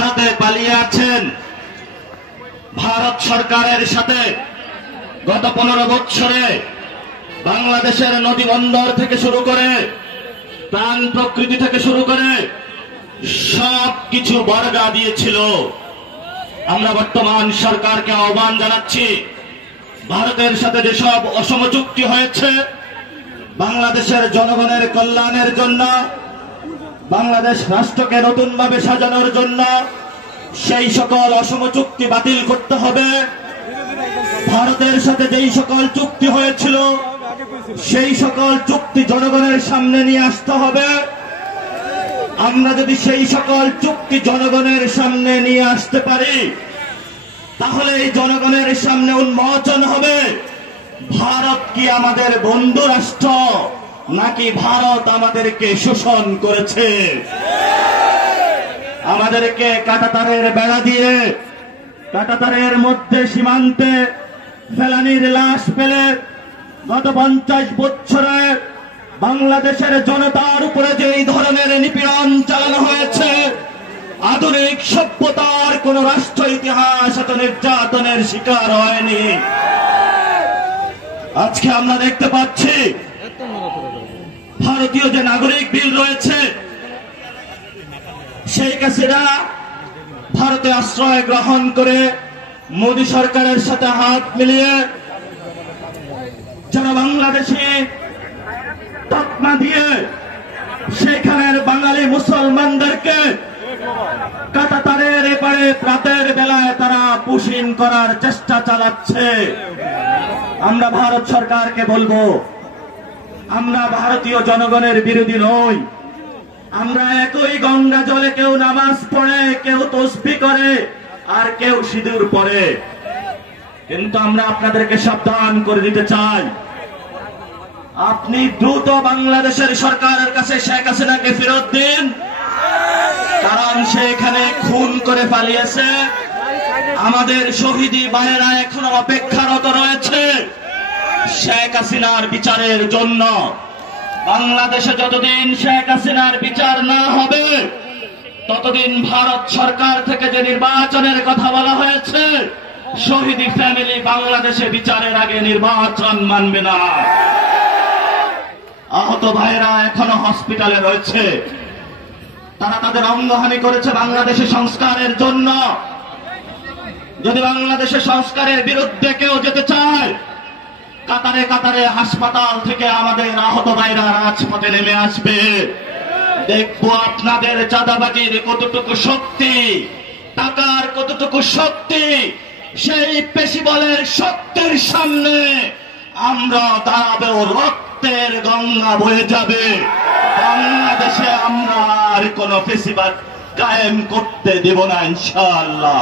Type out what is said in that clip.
ভারতে পালিয়ে আছেন। ভারত সরকারের সাথে গত 15 বছরে বাংলাদেশের নদী বন্দর থেকে শুরু করে প্রাণ প্রকৃতি থেকে শুরু করে সবকিছু বর্গা দিয়েছিল। আমরা বর্তমান সরকারকে আহ্বান জানাচ্ছি, ভারতের সাথে যেসব অসম চুক্তি হয়েছে বাংলাদেশের জনগণের কল্যাণের জন্য, বাংলাদেশ রাষ্ট্রকে নতুনভাবে সাজানোর জন্য, সেই সকল অসম চুক্তি বাতিল করতে হবে। ভারতের সাথে যেই সকল চুক্তি হয়েছিল সেই সকল চুক্তি জনগণের সামনে নিয়ে আসতে হবে। আমরা যদি সেই সকল চুক্তি জনগণের সামনে নিয়ে আসতে পারি, তাহলে এই জনগণের সামনে উন্মোচন হবে ভারত কি আমাদের বন্ধু রাষ্ট্র নাকি ভারত আমাদেরকে শোষণ করেছে। আমাদেরকে কাঁটাতারের বেড়া দিয়ে কাঁটাতারের মধ্যে সীমান্তে ফেলানির লাশ ফেলে গত 50 বছরে বাংলাদেশের জনতার উপরে যে এই ধরনের নিপীড়ন চালানো হয়েছে, আধুনিক সভ্যতার কোন রাষ্ট্র ইতিহাস এত নির্যাতনের শিকার হয়নি। আজকে আমরা দেখতে পাচ্ছি ভারতীয় যে নাগরিক বিল রয়েছে, শেখ হাসিনা ভারতে আশ্রয় গ্রহণ করে মোদী সরকারের সাথে হাত মিলিয়ে যারা বাংলাদেশে তকমা দিয়ে সেখানের বাঙালি মুসলমানদেরকে কাঁটাতারের এপারে রাতের বেলায় তারা পুশিন করার চেষ্টা চালাচ্ছে। আমরা ভারত সরকারকে বলবো, আমরা ভারতীয় জনগণের বিরোধী নই। আমরা একই গঙ্গা জলে কেউ নামাজ পড়ে, কেউ তসবিহ করে, আর কেউ সিঁদুর পড়ে, কিন্তু আমরা আপনাদেরকে সাবধান করে দিতে চাই, আপনি দ্রুত বাংলাদেশের সরকারের কাছে শেখ হাসিনাকে ফেরত দিন, কারণ সে এখানে খুন করে পালিয়েছে। আমাদের শহীদি ভাইয়েরা এখনো অপেক্ষারত রয়েছে শেখ হাসিনার বিচারের জন্য। বাংলাদেশে যতদিন শেখ হাসিনার বিচার না হবে, ততদিন ভারত সরকার থেকে যে নির্বাচনের কথা বলা হয়েছে, শহীদি ফ্যামিলি বাংলাদেশে বিচারের আগে নির্বাচন মানবে না। আহত ভাইয়েরা এখনো হসপিটালে রয়েছে, তারা তাদের অঙ্গহানি করেছে বাংলাদেশে সংস্কারের জন্য। যদি বাংলাদেশে সংস্কারের বিরুদ্ধে কেউ যেতে চায়, কাতারে কাতারে হাসপাতাল থেকে আমাদের আহত ভাইরা রাজপথে নেমে আসবে। দেখবো আপনাদের চাঁদাবাজির কতটুকু শক্তি, টাকার কতটুকু শক্তি। সেই পেশিবলের শক্তির সামনে আমরা দাঁড়াবো, রক্তের গঙ্গা বয়ে যাবে। বাংলাদেশে আমরা আর কোন পেশিবাদ কায়েম করতে দেব না ইনশাআল্লাহ।